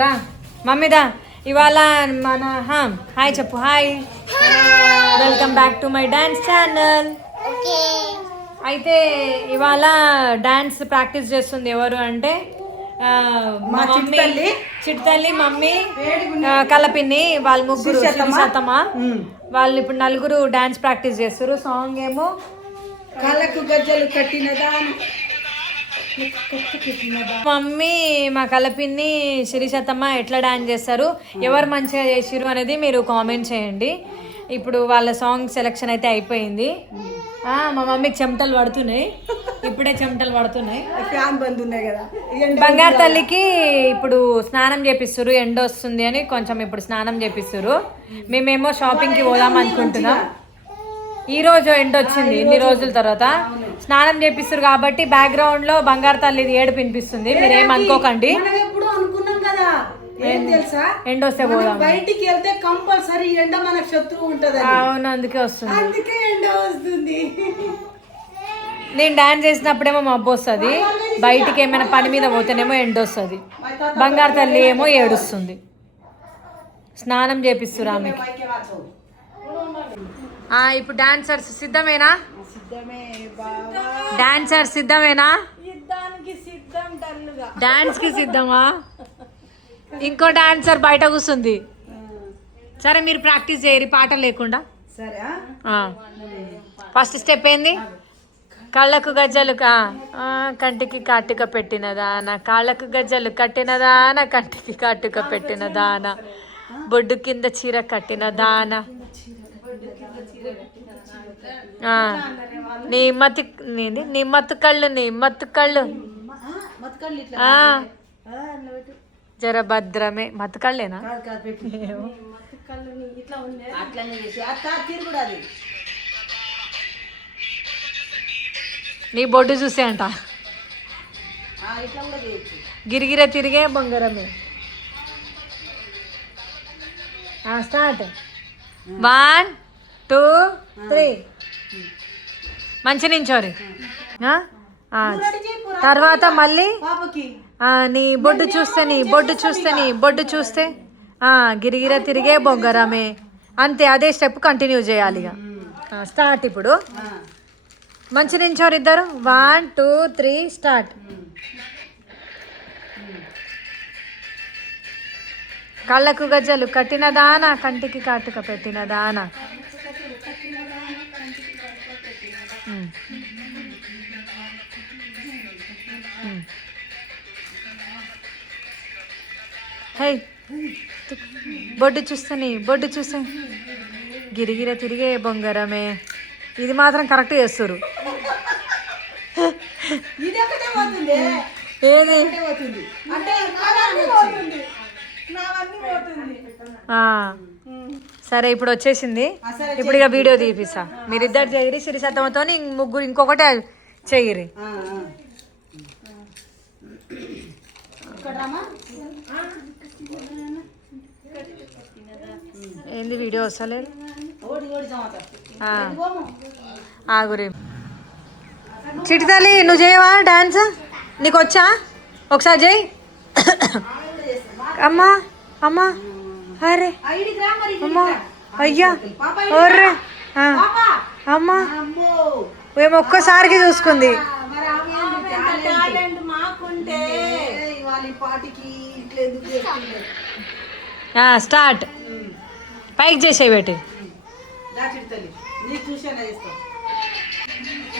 రా మమ్మీదా ఇవాళ మన హాయ్ చెప్పు. Hi, welcome back to my dance channel. అయితే ఇవాళ డాన్స్ ప్రాక్టీస్ చేస్తుంది ఎవరు అంటే మా మమ్మీ, చిట్తల్లి, మమ్మీ, కలపిన్ని, వాళ్ళ ముగ్గురు శతమా. వాళ్ళు ఇప్పుడు నలుగురు డాన్స్ ప్రాక్టీస్ చేస్తారు. సాంగ్ ఏమో కాళ్ళకు గజ్జలు కట్టినదా. మమ్మీ మా కలపిన్ని శిరీషతమ్మ ఎట్లా డాన్స్ చేస్తారు, ఎవరు మంచిగా చేసిరు అనేది మీరు కామెంట్ చేయండి. ఇప్పుడు వాళ్ళ సాంగ్ సెలెక్షన్ అయితే అయిపోయింది. మా మమ్మీకి చెమటలు పడుతున్నాయి, ఇప్పుడే చెమటలు పడుతున్నాయి. ఫ్యాన్ బంద్ ఉన్నాయి కదా. బంగారు తల్లికి ఇప్పుడు స్నానం చేపిస్తారు, ఎండ వస్తుంది అని కొంచెం ఇప్పుడు స్నానం చేపిస్తారు. మేమేమో షాపింగ్కి పోదాం అనుకుంటున్నాం. ఈ రోజు ఎండ వచ్చింది ఇన్ని రోజుల తర్వాత, స్నానం చేపిస్తారు కాబట్టి బ్యాక్గ్రౌండ్ లో బంగారు తల్లి ఏడుపు వినిపిస్తుంది. మీరేం అనుకోకండి. ఎండ వస్తే పోదాం, బయటికి వెళ్తే కంపల్సరీ ఎండ మనకు శత్రువు ఉంటది. అవును, అందుకే వస్తుంది. అందుకే ఎండ వస్తుంది. నేను డాన్స్ చేసినప్పుడేమో మబ్బు వస్తుంది, బయటికి ఏమైనా పని మీద పోతేనేమో ఎండ వస్తుంది. బంగారు తల్లి ఏమో ఏడుస్తుంది. స్నానం చేపిస్తారు ఆమెకి. ఇప్పుడు డాన్సర్స్ సిద్ధమేనా? డాన్సర్స్ సిద్ధమేనా? డాన్స్ కి సిద్ధమా? ఇంకో డాన్సర్ బయట కూర్చుంది. సరే మీరు ప్రాక్టీస్ చేయరు పాట లేకుండా. ఫస్ట్ స్టెప్ ఏంది? కళ్ళకు గజ్జలు కంటికి కాటుక పెట్టినదాన, కాళ్ళకు గజ్జలు కట్టినదాన, కంటికి కాటుక పెట్టినదాన, బొడ్డు కింద చీర కట్టినదాన, నీ మత్తు కళ్ళు జర భద్రమే. మత్తు కళ్ళేనా? నీ బొడ్డు చూసే అంట. గిరిగిర తిరిగే బొంగరమే. స్టార్ట్. 1 2 3. మంచి నించోరి. తర్వాత మళ్ళీ నీ బొడ్డు చూస్తే గిరిగిర తిరిగే బొంగరమే. అంతే, అదే స్టెప్ కంటిన్యూ చేయాలి. ఇక స్టార్ట్. ఇప్పుడు మంచి నించోరు ఇద్దరు. 1 2 3 స్టార్ట్. కళ్ళకు గజ్జలు కట్టిన దాన, కంటికి కాటుక పెట్టిన దాన, హై బొడ్డు చూస్తే గిరిగిర తిరిగే బొంగరమే. ఇది మాత్రం కరెక్ట్ చేస్తారు. ఏది? సరే ఇప్పుడు వచ్చేసింది. ఇప్పుడు ఇక వీడియో తీపిస్తా. మీరిద్దరు చేయరి, సిరిసత్తమ్మతో ముగ్గురు ఇంకొకటి చెయ్యరి. ఏంది వీడియో వస్తలేదు? ఆగురి. చిటితల్లి నువ్వు చేయవా డాన్స్? నీకు వచ్చా? ఒకసారి చేయి. అమ్మా అమ్మా, అరే అమ్మా, అయ్యా, ఒర్రే అమ్మా, మేము ఒక్కసారికి చూసుకుంది. స్టార్ట్. పైకి చేసే పెట్టి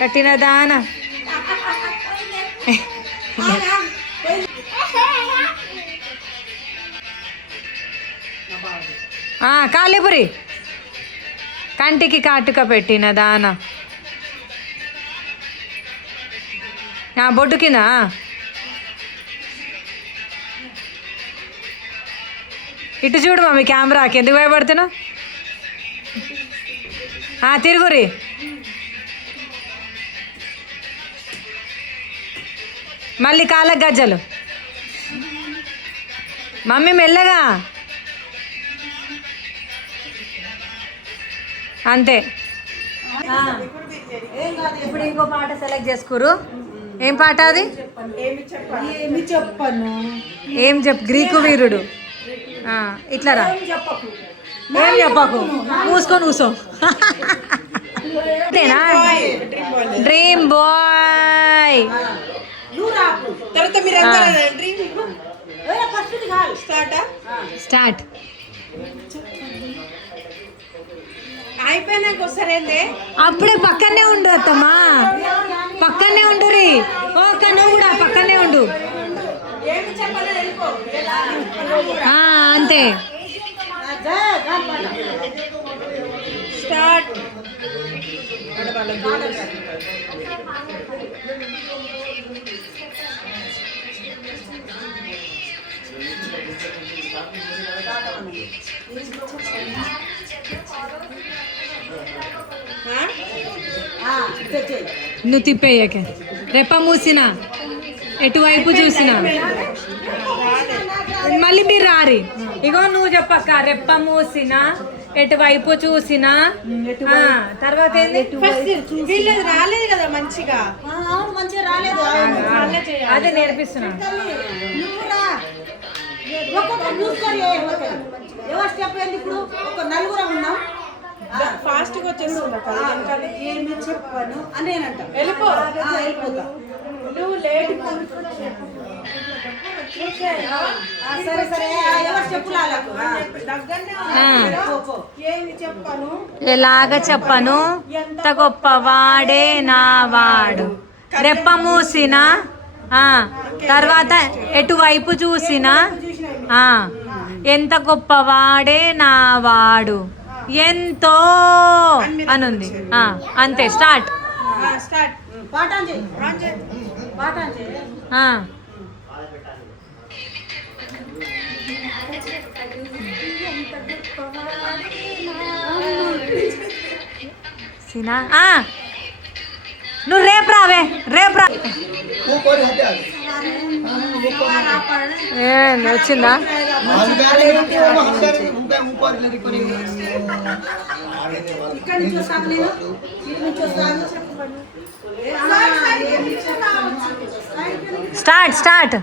కట్టిన దాన, కాళీపురి, కంటికి కాటుక పెట్టిన దాన, బొడ్డు కింద ఇటు చూడు మమ్మీ, కెమెరాకి ఎందుకు భయపడుతున్నావు? తిరుగురి. మళ్ళీ కాళ్ళకు గజ్జలు. మమ్మీ మెల్లగా, అంతే. ఇప్పుడు ఇంకో పాట సెలెక్ట్ చేసుకురు. ఏం పాట అది? ఏమి చెప్పను. ఏం గ్రీకు వీరుడు. ఇట్లా రా. ఏం చెప్పకు, మూసుకొని కూసో. అంతేనా? Dream boy. స్టార్ట్. అయిపోయినాక వస్తారేందే? అప్పుడే పక్కనే ఉండు అత్తమ్మా, పక్కనే ఉండు రీ. ఓకే, నువ్వు కూడా పక్కనే ఉండు. అంతే. స్టార్ట్. నువ్వు తిప్పేయక. రెప్ప మూసినా, ఎటువైపు చూసినా. మళ్ళీ మీరు రారి. ఇగో నువ్వు చెప్పక్క. రెప్ప మూసినా, ఎటువైపు చూసినా. తర్వాత రాలేదు కదా మంచిగా. మంచిగా రాలేదు. అదే నేర్పిస్తున్నా. ఎవరు స్టెప్ ఏంది ఇప్పుడు? ఒక నలుగురం ఉన్నాం, ఫాస్ట్ గా వచ్చేస్తుంది. ఏమి చెప్పను అని నేనంట. వెళ్ళిపోతా. నువ్వు లేట్. సరే సరే, ఎవరు చెప్పులాలకు ఏమి చెప్పను, ఎలాగ చెప్పను, ఎంత గొప్పవాడే నా వాడు. రెప్ప మూసిన, తర్వాత ఎటువైపు చూసినా, ఎంత గొప్పవాడే నా వాడు, ఎంతో అనుంది. అంతే. స్టార్ట్. సినా, నువ్వు రేపు రావే, రేపు రా. వచ్చిందా? స్టార్ట్.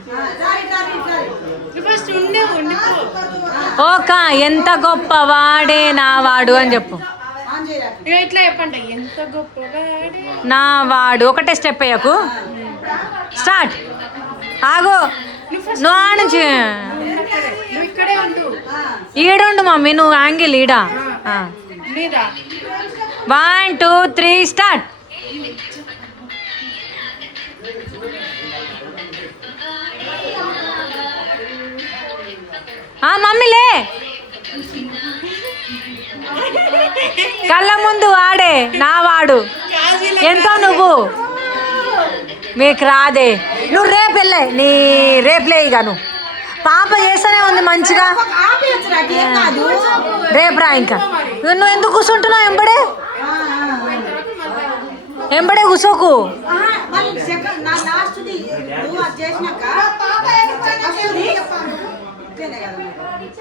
ఓక, ఎంత గొప్పవాడే నా వాడు అని చెప్పు. ఇట్లా చెప్పండి. ఎంత గొప్పవాడే నా వాడు. ఒకటే స్టెప్ అయ్యకు. స్టార్ట్. ఆగో, నువ్వు ఆనుంచి ఈడుండు మమ్మీ, నువ్వు యాంగిల్ ఈడా. 1 2 3 స్టార్ట్. మమ్మీలే, కళ్ళ ముందు వాడే నా వాడు, ఎంతో నువ్వు. మీకు రాదే, నువ్వు రేపు వెళ్ళే. నీ రేపులే. ఇక నువ్వు పాప చేస్తూనే ఉంది మంచిగా. రేపు రా. ఇంకా నువ్వు ఎందుకు కూర్చుంటున్నావు? ఎంబడే కూర్చోకు.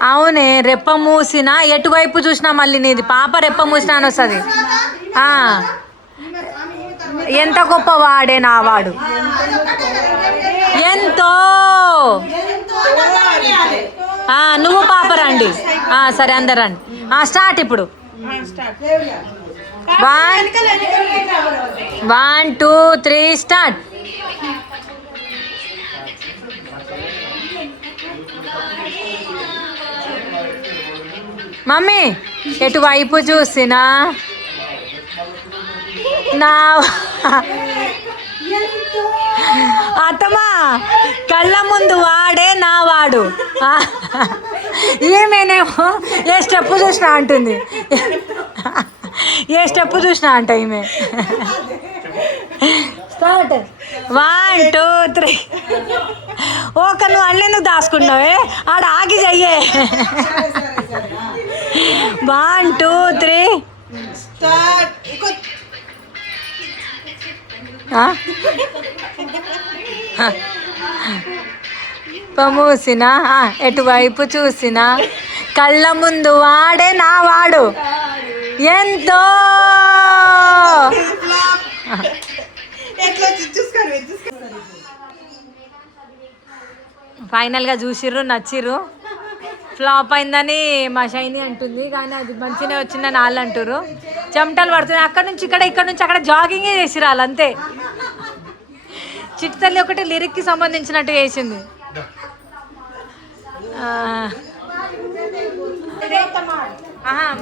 అవునే, రెప్ప మూసినా, ఎటువైపు చూసినా. మళ్ళీ నీది పాప రెప్ప మూసినా అని వస్తుంది. ఎంత గొప్పవాడే నా వాడు, ఎంతో. నువ్వు పాప రండి. సరే, అందరు రండి. స్టార్ట్ ఇప్పుడు. 1 2 3 స్టార్ట్. మమ్మీ, ఎటువైపు చూసినా నా అత్తమ్మా, కళ్ళ ముందు వాడే నా వాడు. ఈమెనేమో ఏ స్టెప్ చూసినా అంటుంది. ఏ స్టెప్ చూసినా అంట ఈమె. స్టార్ట్. 1 2 3. ఓక, నువ్వు అల్లెందుకు దాచుకున్నావే? ఆడ ఆగి చెయ్యే. 1 2 3 మూసినా, ఎటువైపు చూసినా, కళ్ళ ముందు వాడే నా వాడు, ఎంతో. ఫైనల్గా చూసిర్రు, నచ్చిర్రు. ఫ్లాప్ అయిందని మా షైని అంటుంది, కానీ అది మంచిగానే వచ్చిందని వాళ్ళు అంటారు. చెమటలు పడుతున్నాయి. అక్కడ నుంచి అక్కడ జాగింగే చేసిరు వాళ్ళు అంతే. చిట్తల్లి ఒకటి లిరిక్కి సంబంధించినట్టు చేసింది.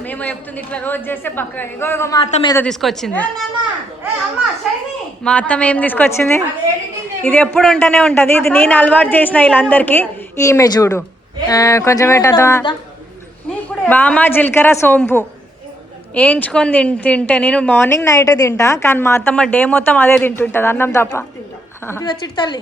మేము చెప్తుంది ఇట్లా రోజు చేస్తే పక్క. ఇగో మా అత్తమ్మ ఏదో తీసుకొచ్చింది. మా అత్తమ్మ ఏం తీసుకొచ్చింది? ఇది ఎప్పుడు ఉంటూనే ఉంటుంది. ఇది నేను అలవాటు చేసిన వీళ్ళందరికీ. ఈమె చూడు కొంచెం పెట్టద్దా బామా జీలకర్ర సోంపు వేయించుకొని తింటే, నేను మార్నింగ్ నైటే తింటా, కానీ మా అత్తమ్మ డే మొత్తం అదే తింటుంటుంది, అన్నం తప్ప. చిట్తల్లి